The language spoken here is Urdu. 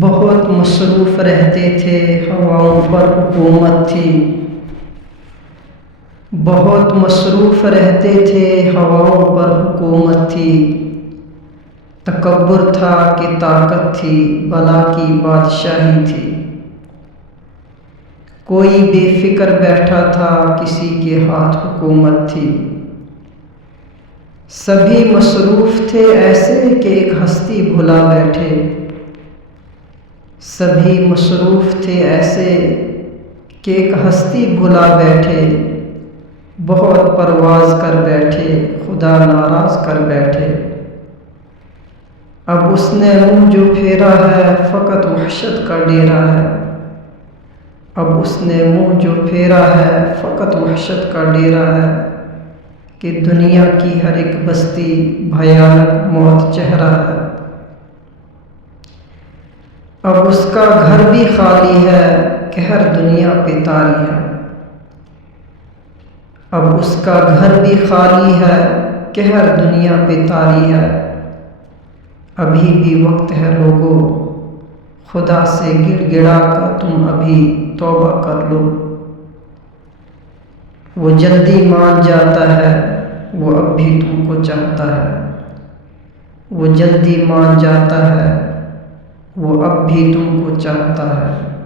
بہت مصروف رہتے تھے، ہواؤں پر حکومت تھی۔ بہت مصروف رہتے تھے، ہواؤں پر حکومت تھی۔ تکبر تھا کہ طاقت تھی، بلا کی بادشاہی تھی۔ کوئی بے فکر بیٹھا تھا، کسی کے ہاتھ حکومت تھی۔ سبھی مصروف تھے ایسے کہ ایک ہستی بھلا بیٹھے۔ سبھی مصروف تھے ایسے کہ ایک ہستی بھلا بیٹھے۔ بہت پرواز کر بیٹھے، خدا ناراض کر بیٹھے۔ اب اس نے منہ جو پھیرا ہے، فقط وحشت کا ڈیرا ہے۔ اب اس نے منہ جو پھیرا ہے، فقط وحشت کا ڈیرا ہے کہ دنیا کی ہر ایک بستی بھیانک موت چہرہ ہے۔ اب اس کا گھر بھی خالی ہے، قہر دنیا پہ طاری ہے۔ اب اس کا گھر بھی خالی ہے، قہر دنیا پہ طاری ہے۔ ابھی بھی وقت ہے لوگو، خدا سے گڑ گڑا کر تم ابھی توبہ کر لو۔ وہ جلدی مان جاتا ہے، وہ اب بھی تم کو چاہتا ہے۔ وہ جلدی مان جاتا ہے، وہ اب بھی تم کو چاہتا ہے۔